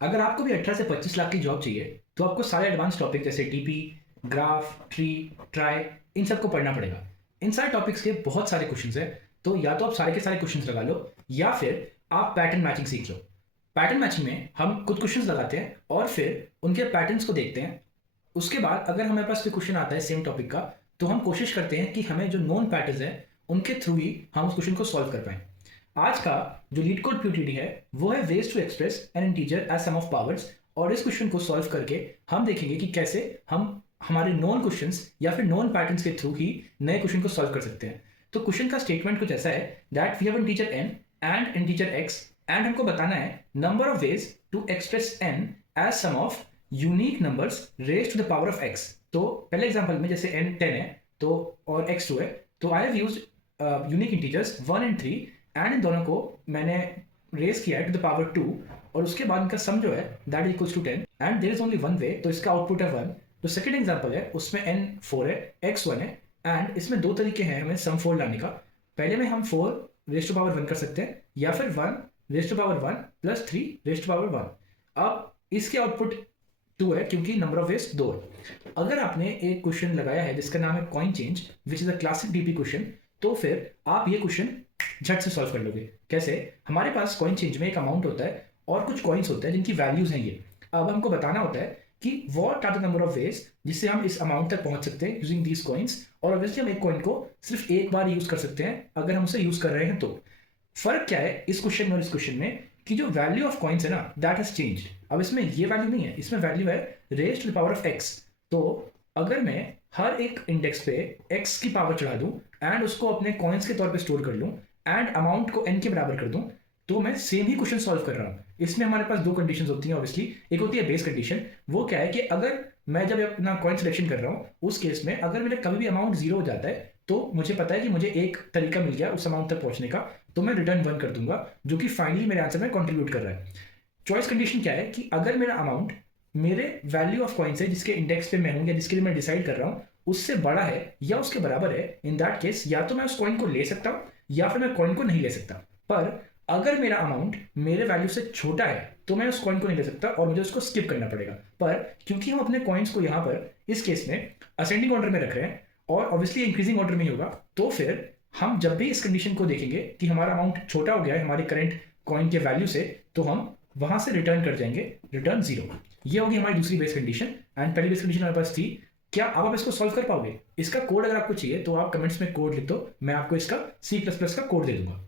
अगर आपको भी 18 से 25 लाख की जॉब चाहिए तो आपको सारे एडवांस टॉपिक जैसे टीपी, ग्राफ, ट्री, ट्राई, इन सबको पढ़ना पड़ेगा। इन सारे टॉपिक्स के बहुत सारे क्वेश्चंस हैं, तो या तो आप सारे के सारे क्वेश्चंस लगा लो या फिर आप पैटर्न मैचिंग सीख लो। पैटर्न मैचिंग में हम कुछ क्वेश्चंस लगाते हैं और फिर उनके पैटर्न्स को देखते हैं। उसके बाद अगर हमारे पास कोई क्वेश्चन आता है सेम टॉपिक का, तो हम कोशिश करते हैं कि हमें जो नोन पैटर्न्स हैं उनके थ्रू ही हम उस क्वेश्चन को सॉल्व कर पाएं। आज का जो लीड कोड प्यूटीडी है वो है ways to express an integer as sum of powers, और इस क्वेश्चन को सॉल्व करके हम देखेंगे कि कैसे हम हमारे नॉन क्वेश्चंस या फिर नॉन पैटर्न्स के थ्रू ही नए क्वेश्चन को सॉल्व कर सकते हैं। तो क्वेश्चन का स्टेटमेंट कुछ ऐसा है that we have integer n and integer x, and हमको बताना है number of ways to express n as sum of unique numbers raised to the power of x। तो पहले एग्जांपल में जैसे n 10 है तो और x 2 है, तो I have used unique integers 1 and 3, and in दोनों को मैंने रेस किया है टू द पावर 2, और उसके बाद इनका सम जो है that equals to 10, and there is only one way, तो इसका आउटपुट है 1। तो सेकंड एग्जांपल है उसमें n 4 है, x 1 है, एंड इसमें दो तरीके हैं हमें सम 4 लाने का। पहले में हम 4 रेस टू पावर 1 कर सकते हैं, या फिर 1 raise to power 1 plus 3 raise to power 1। अब इसके आउटपुट 2 है क्योंकि नंबर ऑफ वेज 2 है। अगर आपने एक क्वेश्चन लगाया है जिसका नाम है coin change which is a classic DP question, तो फिर आप ये क्वेश्चन झट से सॉल्व कर लोगे। कैसे? हमारे पास कॉइन चेंज में एक अमाउंट होता है और कुछ कॉइन्स होते हैं जिनकी वैल्यूज हैं ये। अब हमको बताना होता है कि what are the number of ways जिससे हम इस अमाउंट तक पहुंच सकते हैं यूजिंग दीज कॉइन्स, और ऑब्वियसली हम एक कॉइन को सिर्फ एक बार यूज कर सकते हैं अगर हम उसे यूज कर रहे हैं। तो फर्क क्या है इस क्वेश्चन में और इस क्वेश्चन में कि जो वैल्यू ऑफ कॉइन्स है ना दैट हैज चेंज। अब इसमें ये वैल्यू नहीं है, इसमें वैल्यू है raised to the power of x. तो अगर मैं हर एक इंडेक्स पे x की पावर चढ़ा दूं एंड उसको अपने कॉइन्स के तौर पे स्टोर कर लूं एंड अमाउंट को n के बराबर कर दूं, तो मैं सेम ही क्वेश्चन सॉल्व कर रहा हूं। इसमें हमारे पास दो कंडीशंस होती हैं ऑब्वियसली। एक होती है बेस कंडीशन, वो क्या है कि अगर मैं जब अपना कॉइन सिलेक्शन कर रहा हूं उस केस में अगर मेरा कभी भी अमाउंट जीरो हो जाता है तो मुझे पता है कि मुझे एक तरीका मिल गया उस अमाउंट तक पहुंचने का, तो मैं रिटर्न 1 कर दूंगा जो कि फाइनली मेरे आंसर में कंट्रीब्यूट कर रहा है। चॉइस कंडीशन क्या है कि अगर मेरा अमाउंट मेरे वैल्यू ऑफ कॉइन्स है जिसके इंडेक्स पे मैं हूं या जिसके लिए मैं डिसाइड कर रहा हूं उससे बड़ा है या उसके बराबर है, इन दैट केस या तो मैं उस कॉइन को ले सकता हूं या फिर मैं कॉइन को नहीं ले सकता। पर अगर मेरा अमाउंट मेरे वैल्यू से छोटा है तो मैं उस कॉइन को नहीं ले सकता और मुझे उसको स्किप करना पड़ेगा। पर क्योंकि हम अपने कॉइन्स को यहाँ पर इस केस में असेंडिंग ऑर्डर में रख रहे हैं और ऑब्वियसली इंक्रीजिंग ऑर्डर में ही होगा, तो फिर हम जब भी इस कंडीशन को देखेंगे कि हमारा अमाउंट छोटा हो गया है हमारे करंट कॉइन के वैल्यू से, तो हम वहां से रिटर्न कर जाएंगे रिटर्न 0। ये होगी हमारी दूसरी बेस कंडीशन, एंड पहली बेस कंडीशन हमारे पास थी। क्या अब आप इसको सॉल्व कर पाओगे? इसका कोड अगर आपको चाहिए तो आप कमेंट्स में कोड लिख दो, मैं आपको इसका C++ का कोड दे दूंगा।